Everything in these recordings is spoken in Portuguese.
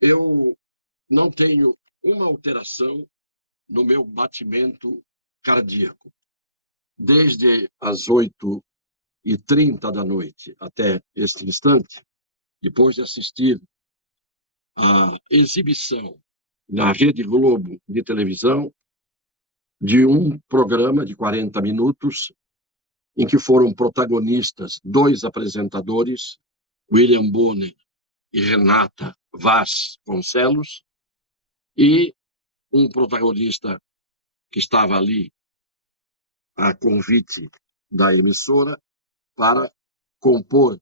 eu não tenho uma alteração no meu batimento cardíaco. Desde as 8h30 da noite até este instante, depois de assistir à exibição na Rede Globo de televisão de um programa de 40 minutos em que foram protagonistas dois apresentadores, William Bonner e Renata Vasconcelos, e um protagonista que estava ali a convite da emissora para compor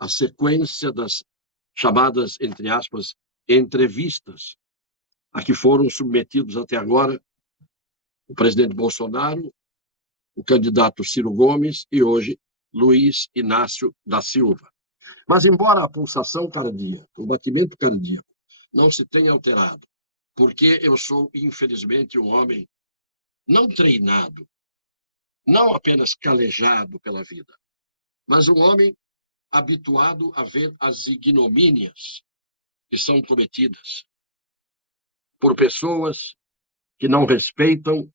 a sequência das chamadas, entre aspas, entrevistas a que foram submetidos até agora o presidente Bolsonaro, o candidato Ciro Gomes e hoje Luiz Inácio da Silva. Mas, embora a pulsação cardíaca, o batimento cardíaco, não se tenha alterado, porque eu sou, infelizmente, um homem não treinado, não apenas calejado pela vida, mas um homem habituado a ver as ignomínias que são cometidas por pessoas que não respeitam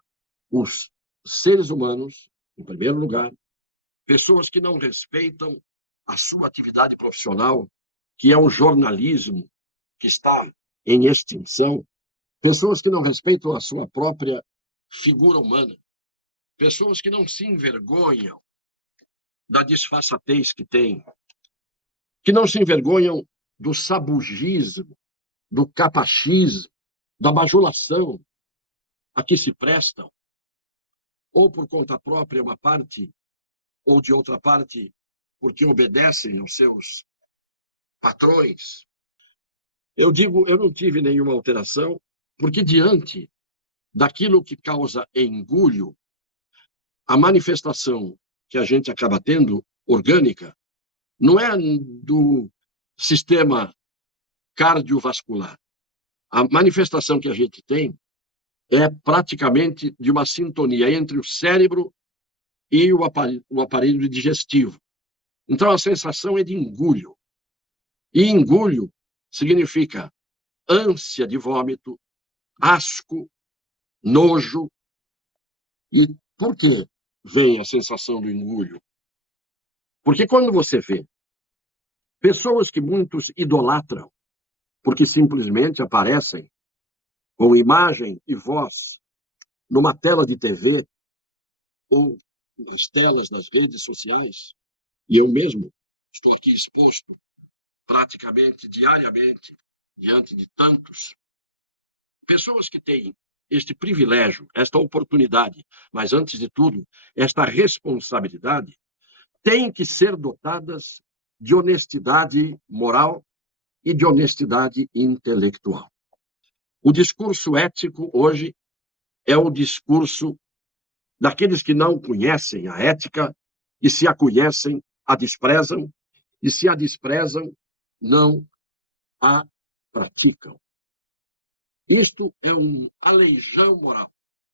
os seres humanos, em primeiro lugar, pessoas que não respeitam a sua atividade profissional, que é o jornalismo, que está em extinção, pessoas que não respeitam a sua própria figura humana, pessoas que não se envergonham da disfarçatez que têm, que não se envergonham do sabugismo, do capachismo, da bajulação a que se prestam, ou por conta própria, uma parte, ou de outra parte, porque obedecem aos seus patrões. Eu digo, eu não tive nenhuma alteração, porque diante daquilo que causa engulho, a manifestação que a gente acaba tendo, orgânica, não é do sistema cardiovascular. A manifestação que a gente tem é praticamente de uma sintonia entre o cérebro e o aparelho digestivo. Então, a sensação é de engulho. E engulho significa ânsia de vômito, asco, nojo. E por que vem a sensação do engulho? Porque quando você vê pessoas que muitos idolatram, porque simplesmente aparecem com imagem e voz numa tela de TV ou nas telas das redes sociais, e eu mesmo estou aqui exposto praticamente diariamente diante de tantos, pessoas que têm este privilégio, esta oportunidade, mas antes de tudo, esta responsabilidade, têm que ser dotadas de honestidade moral e de honestidade intelectual. O discurso ético hoje é o discurso daqueles que não conhecem a ética e, se a conhecem, a desprezam, e se a desprezam, não a praticam. Isto é um aleijão moral.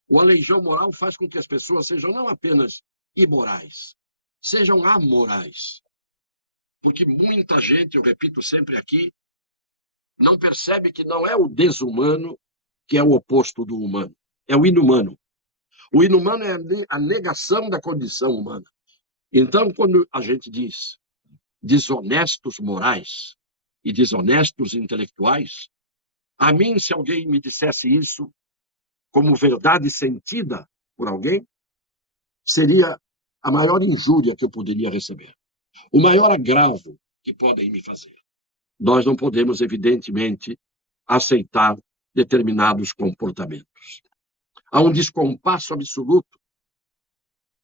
O aleijão moral faz com que as pessoas sejam não apenas imorais, sejam amorais. Porque muita gente, eu repito sempre aqui, não percebe que não é o desumano que é o oposto do humano, é o inumano. O inumano é a negação da condição humana. Então, quando a gente diz desonestos morais e desonestos intelectuais, a mim, se alguém me dissesse isso como verdade sentida por alguém, seria a maior injúria que eu poderia receber. O maior agravo que podem me fazer. Nós não podemos, evidentemente, aceitar determinados comportamentos. Há um descompasso absoluto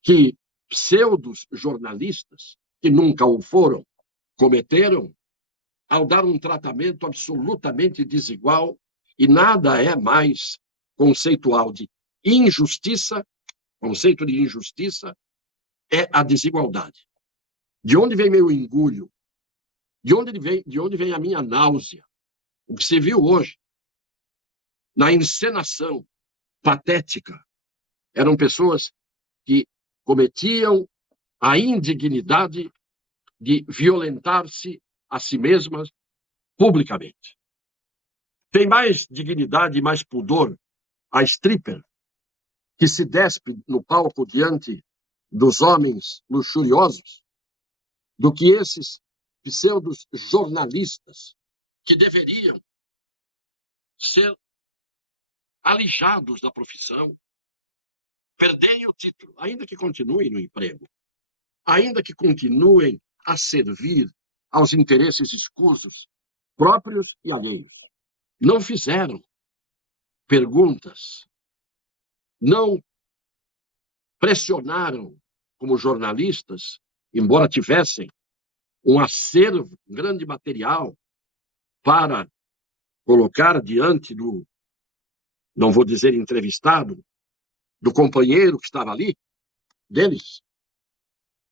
que pseudos jornalistas, que nunca o foram, cometeram ao dar um tratamento absolutamente desigual, e nada é mais conceitual de injustiça, conceito de injustiça é a desigualdade. De onde vem meu engulho? De onde vem a minha náusea? O que se viu hoje, na encenação patética, eram pessoas que cometiam a indignidade de violentar-se a si mesmas publicamente. Tem mais dignidade e mais pudor a stripper que se despe no palco diante dos homens luxuriosos do que esses pseudos jornalistas que deveriam ser alijados da profissão, perderem o título, ainda que continuem no emprego, ainda que continuem a servir aos interesses escusos, próprios e alheios. Não fizeram perguntas, não pressionaram como jornalistas, embora tivessem um acervo, um grande material para colocar diante do, não vou dizer entrevistado, do companheiro que estava ali, deles,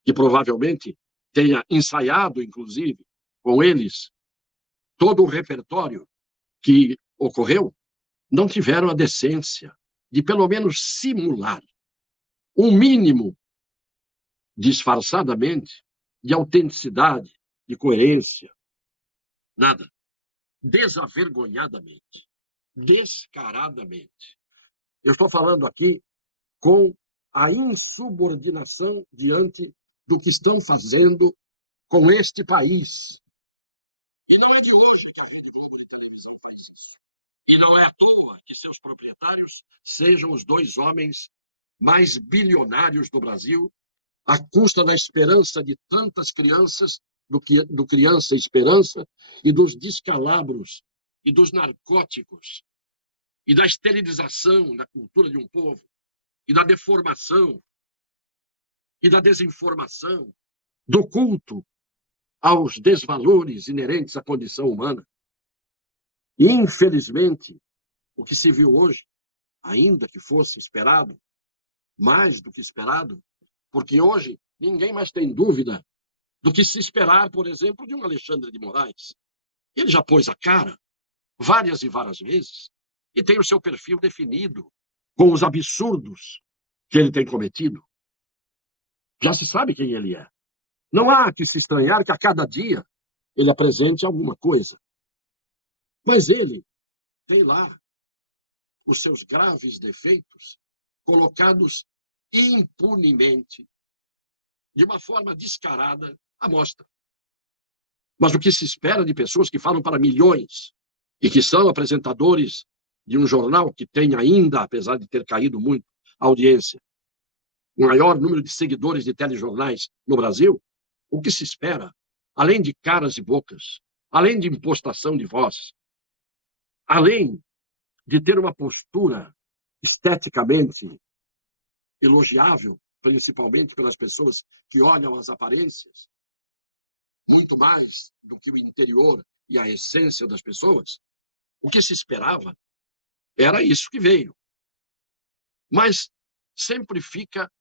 que provavelmente tenha ensaiado, inclusive, com eles, todo o repertório que ocorreu, não tiveram a decência de, pelo menos, simular um mínimo, disfarçadamente, de autenticidade, de coerência. Nada. Desavergonhadamente. Descaradamente. Eu estou falando aqui com a insubordinação diante do que estão fazendo com este país. E não é de hoje que a Rede Globo de televisão faz isso. E não é à toa que seus proprietários sejam os dois homens mais bilionários do Brasil, à custa da esperança de tantas crianças, do Criança Esperança, e dos descalabros, e dos narcóticos, e da esterilização da cultura de um povo, e da deformação, e da desinformação, do culto aos desvalores inerentes à condição humana. E, infelizmente, o que se viu hoje, ainda que fosse esperado, mais do que esperado, porque hoje ninguém mais tem dúvida do que se esperar, por exemplo, de um Alexandre de Moraes. Ele já pôs a cara várias e várias vezes e tem o seu perfil definido com os absurdos que ele tem cometido. Já se sabe quem ele é. Não há que se estranhar que a cada dia ele apresente alguma coisa. Mas ele tem lá os seus graves defeitos colocados impunemente, de uma forma descarada, à mostra. Mas o que se espera de pessoas que falam para milhões e que são apresentadores de um jornal que tem ainda, apesar de ter caído muito, a audiência, o maior número de seguidores de telejornais no Brasil, o que se espera, além de caras e bocas, além de impostação de voz, além de ter uma postura esteticamente elogiável, principalmente pelas pessoas que olham as aparências, muito mais do que o interior e a essência das pessoas, o que se esperava era isso que veio. Mas sempre fica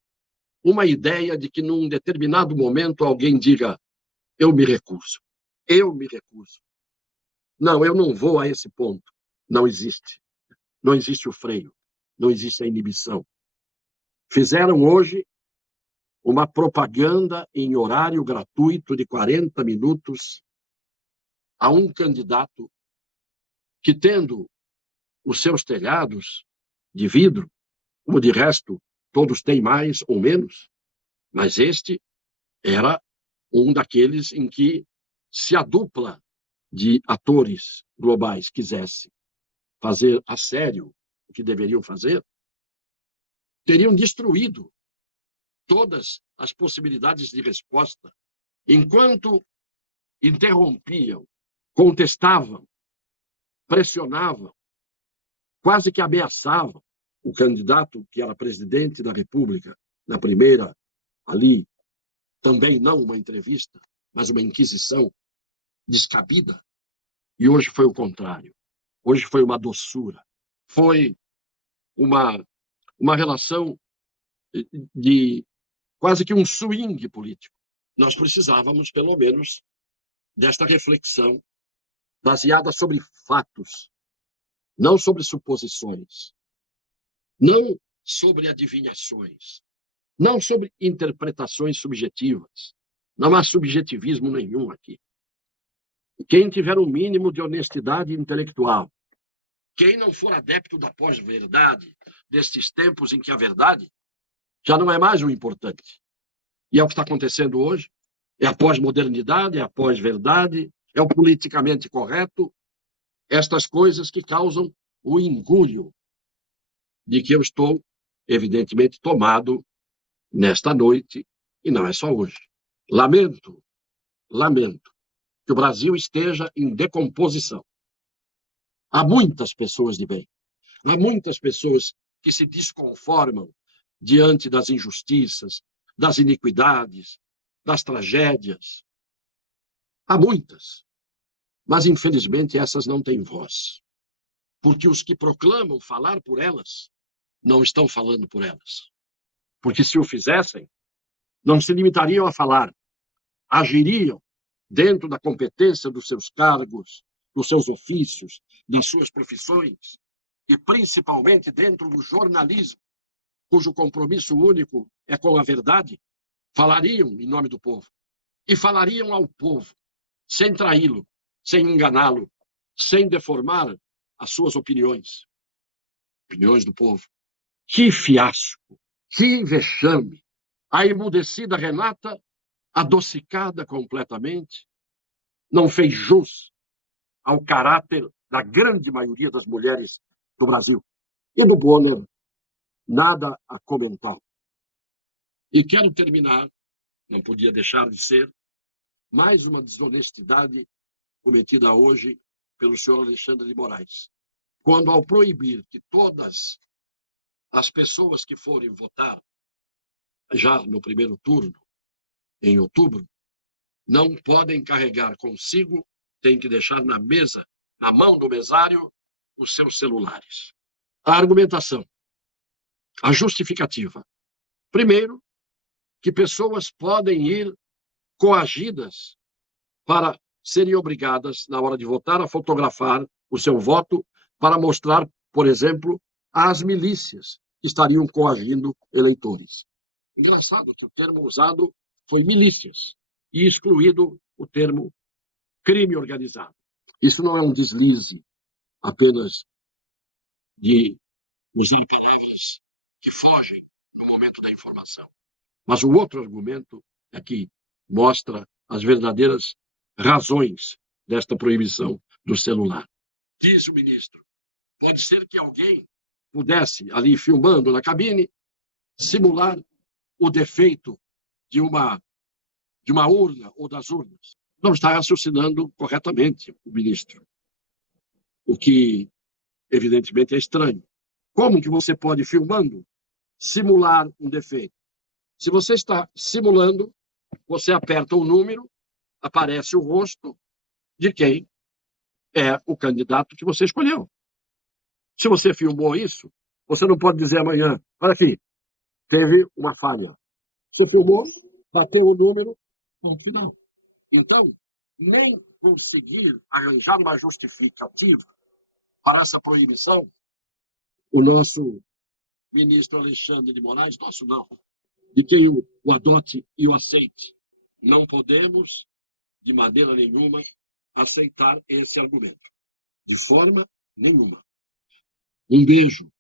uma ideia de que, num determinado momento, alguém diga: eu me recuso. Eu me recuso. Não, eu não vou a esse ponto. Não existe. Não existe o freio. Não existe a inibição. Fizeram hoje uma propaganda em horário gratuito de 40 minutos a um candidato que, tendo os seus telhados de vidro, como de resto todos têm mais ou menos, mas este era um daqueles em que, se a dupla de atores globais quisesse fazer a sério o que deveriam fazer, teriam destruído todas as possibilidades de resposta. Enquanto interrompiam, contestavam, pressionavam, quase que ameaçavam o candidato que era presidente da República, na primeira, ali, também não uma entrevista, mas uma inquisição descabida. E hoje foi o contrário. Hoje foi uma doçura. Foi uma relação de quase que um swing político. Nós precisávamos, pelo menos, desta reflexão baseada sobre fatos, não sobre suposições, não sobre adivinhações, não sobre interpretações subjetivas. Não há subjetivismo nenhum aqui. Quem tiver um mínimo de honestidade intelectual Quem não for adepto da pós-verdade, destes tempos em que a verdade já não é mais o importante. E é o que está acontecendo hoje. É a pós-modernidade, é a pós-verdade, é o politicamente correto, estas coisas que causam o engulho de que eu estou, evidentemente, tomado nesta noite, e não é só hoje. Lamento, lamento que o Brasil esteja em decomposição. Há muitas pessoas de bem, há muitas pessoas que se desconformam diante das injustiças, das iniquidades, das tragédias. Há muitas, mas infelizmente essas não têm voz, porque os que proclamam falar por elas não estão falando por elas. Porque se o fizessem, não se limitariam a falar, agiriam dentro da competência dos seus cargos, dos seus ofícios, das suas profissões, e principalmente dentro do jornalismo, cujo compromisso único é com a verdade, falariam em nome do povo. E falariam ao povo, sem traí-lo, sem enganá-lo, sem deformar as suas opiniões. Opiniões do povo. Que fiasco! Que vexame! A emudecida Renata, adocicada completamente, não fez jus ao caráter da grande maioria das mulheres do Brasil. E do Bonner, nada a comentar. E quero terminar, não podia deixar de ser, mais uma desonestidade cometida hoje pelo senhor Alexandre de Moraes, quando, ao proibir que todas as pessoas que forem votar já no primeiro turno, em outubro, não podem carregar consigo, tem que deixar na mesa, na mão do mesário, os seus celulares. A argumentação, a justificativa. Primeiro, que pessoas podem ir coagidas para serem obrigadas, na hora de votar, a fotografar o seu voto para mostrar, por exemplo, às milícias que estariam coagindo eleitores. Engraçado que o termo usado foi milícias e excluído o termo crime organizado. Isso não é um deslize apenas de usar palavras que fogem no momento da informação. Mas o outro argumento é que mostra as verdadeiras razões desta proibição do celular. Diz o ministro, pode ser que alguém pudesse, ali filmando na cabine, simular o defeito de uma urna ou das urnas. Não está raciocinando corretamente o ministro, o que, evidentemente, é estranho. Como que você pode, filmando, simular um defeito? Se você está simulando, você aperta o número, aparece o rosto de quem é o candidato que você escolheu. Se você filmou isso, você não pode dizer amanhã, olha aqui, teve uma falha. Você filmou, bateu o número, ponto final. Então, nem conseguir arranjar uma justificativa para essa proibição, o nosso ministro Alexandre de Moraes, nosso não, de quem o adote e o aceite. Não podemos, de maneira nenhuma, aceitar esse argumento. De forma nenhuma. Um beijo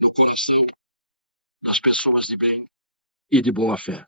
no coração das pessoas de bem e de boa fé.